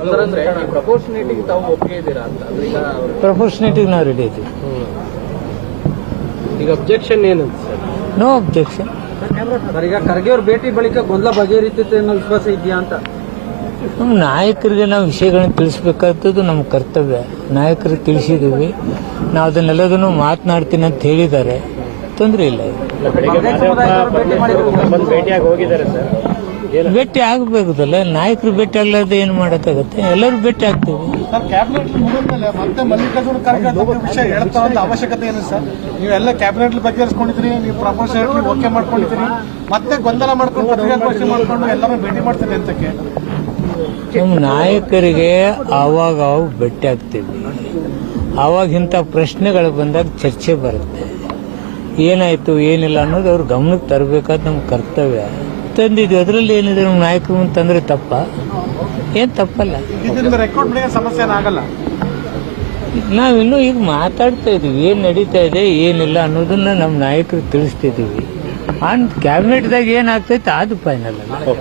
ಅಂದ್ರೆ ಪ್ರಪೋರ್ಷನೇಟಿಗೆ ತಾವು ಒಪ್ಪಿಗೆ ಇದ್ದೀರಾ ಅಂತ ಅಂದ್ರೆ ಈಗ ಪ್ರಪೋರ್ಷನೇಟಿಗೆ ನಾವು ರೆಡಿ ಇದ್ದೀವಿ. ಈಗ ಅಬ್ಜೆಕ್ಷನ್ ಏನಂತ ಸರ್? No objection. ಸರ್ ಈಗ ಖರ್ಗೆ ಅವ್ರ ಭೇಟಿ ಬಳಿಕ ಗೊಂದಲ ಬಗೆಹರಿತೈತೆ ಅನ್ನೋ ವಿಶ್ವಾಸ ಇದೆಯಾ ಅಂತ? ನಮ್ಮ ನಾಯಕರಿಗೆ ನಾವು ವಿಷಯಗಳನ್ನ ತಿಳಿಸ್ಬೇಕಾದದ್ದು ನಮ್ಮ ಕರ್ತವ್ಯ. ನಾಯಕರಿಗೆ ತಿಳಿಸಿದ್ದೀವಿ, ನಾವು ಅದನ್ನೆಲ್ಲದನ್ನು ಮಾತನಾಡ್ತೀನಿ ಅಂತ ಹೇಳಿದ್ದಾರೆ, ತೊಂದರೆ ಇಲ್ಲ. ಭೇಟಿಯಾಗಿ ಹೋಗಿದ್ದಾರೆ ಸರ್. ಭೇಟಿ ಆಗಬೇಕಲ್ಲ, ನಾಯಕರು ಭೇಟಿ ಆಗಲಾರ್ದೆ ಏನು ಮಾಡೋಕ್ಕಾಗತ್ತೆ? ಎಲ್ಲರೂ ಭೇಟಿ ಆಗ್ತೀವಿ. ಸರ್, ಕ್ಯಾಬಿನೆಟ್ ಮುಗಿದ್ಮೇಲೆ ಮತ್ತೆ ಮಲ್ಲಿಕಾರ್ಜುನ ಖರ್ಗೆ ವಿಷಯ ಹೇಳ್ತಾ ಇರೋ ಅವಶ್ಯಕತೆ ಏನು ಸರ್? ನೀವೆಲ್ಲ ಕ್ಯಾಬಿನೆಟ್ ಬಗೆಹರಿಸ್ಕೊಂಡಿದ್ರಿ, ನೀವು ಪ್ರಪೋಸಲ್ ಓಕೆ ಮಾಡ್ಕೊಂಡಿದ್ರಿ, ಮತ್ತೆ ಗೊಂದಲ ಮಾಡ್ಕೊಂಡು ಪತ್ರಿಕಾಗೋಷ್ಠಿ ಮಾಡ್ಕೊಂಡು ಎಲ್ಲರೂ ಭೇಟಿ ಮಾಡ್ತೀರಿ ಅಂತಕ್ಕೆ? ನಮ್ಮ ನಾಯಕರಿಗೆ ಆವಾಗ ಭೇಟಿ ಆಗ್ತೀವಿ. ಆವಾಗ ಇಂಥ ಪ್ರಶ್ನೆಗಳು ಬಂದಾಗ ಚರ್ಚೆ ಬರುತ್ತೆ. ಏನಾಯ್ತು ಏನಿಲ್ಲ ಅನ್ನೋದು ಅವ್ರ ಗಮನಕ್ಕೆ ತರಬೇಕಾದ ನಮ್ಮ ಕರ್ತವ್ಯ. ತಂದಿದ್ವಿ, ಅದರಲ್ಲಿ ಏನಿದೆ? ನಮ್ಮ ನಾಯಕರು ಅಂತಂದ್ರೆ ತಪ್ಪ? ಏನು ತಪ್ಪಲ್ಲ. ಇದರಿಂದ ರೆಕಾರ್ಡ್ ಸಮಸ್ಯೆ ಏನಾಗಲ್ಲ. ನಾವಿನ್ನೂ ಈಗ ಮಾತಾಡ್ತಾ ಇದೀವಿ, ಏನು ನಡೀತಾ ಇದೆ ಏನಿಲ್ಲ ಅನ್ನೋದನ್ನ ನಮ್ಮ ನಾಯಕರು ತಿಳಿಸ್ತಿದ್ದೀವಿ. ಆನ್ ಕ್ಯಾಬಿನೆಟ್ದಾಗ ಏನಾಗ್ತೈತೆ ಅದು ಫೈನಲ್ ಅಲ್ಲ.